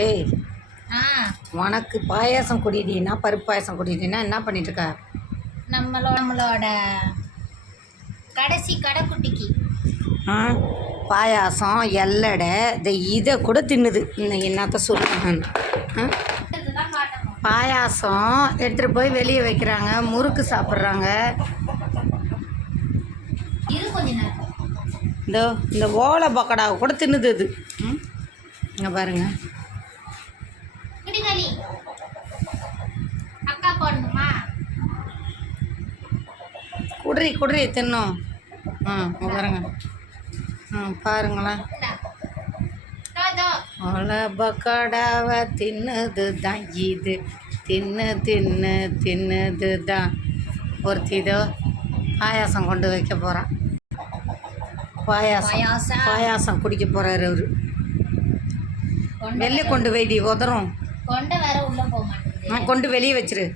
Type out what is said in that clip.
ஏய், ஆ உனக்கு பாயாசம் குடிடீன்னா பருப்பு பாயாசம் குடிடீன்னா என்ன பண்ணிட்டு இருக்க? நம்மளோட கடைசி கடைக்குட்டிக்கு ஆ, பாயாசம் எல்லடை இதை கூட தின்னுது. இன்னும் என்னத்த சொல்லுவேன்? இதுதான் காட்டணும். பாயாசம் எடுத்துகிட்டு போய் வெளியே வைக்கிறாங்க, முறுக்கு சாப்பிட்றாங்க. இரு கொஞ்ச நேரம். இந்த ஓலை பக்கடாவை கூட தின்னுது அது. இங்கே பாருங்க. குடிகளி அக்கா போடணுமா? குடுறி தின்னும். இங்கே பாருங்க. பாருங்களேன். ஓலை பக்கடாவை தின்னுது தான் இது. தின்னுது தான். ஒருத்தி இதோ பாயாசம் கொண்டு வைக்க போகிறான். பாயாசம் குடிக்க போகிறாரு அவரு. வெளியே கொண்டு வைடி உதறும். கொண்டு வர உள்ள போக மாட்டேங்குது. கொண்டு வெளியே வச்சிரு.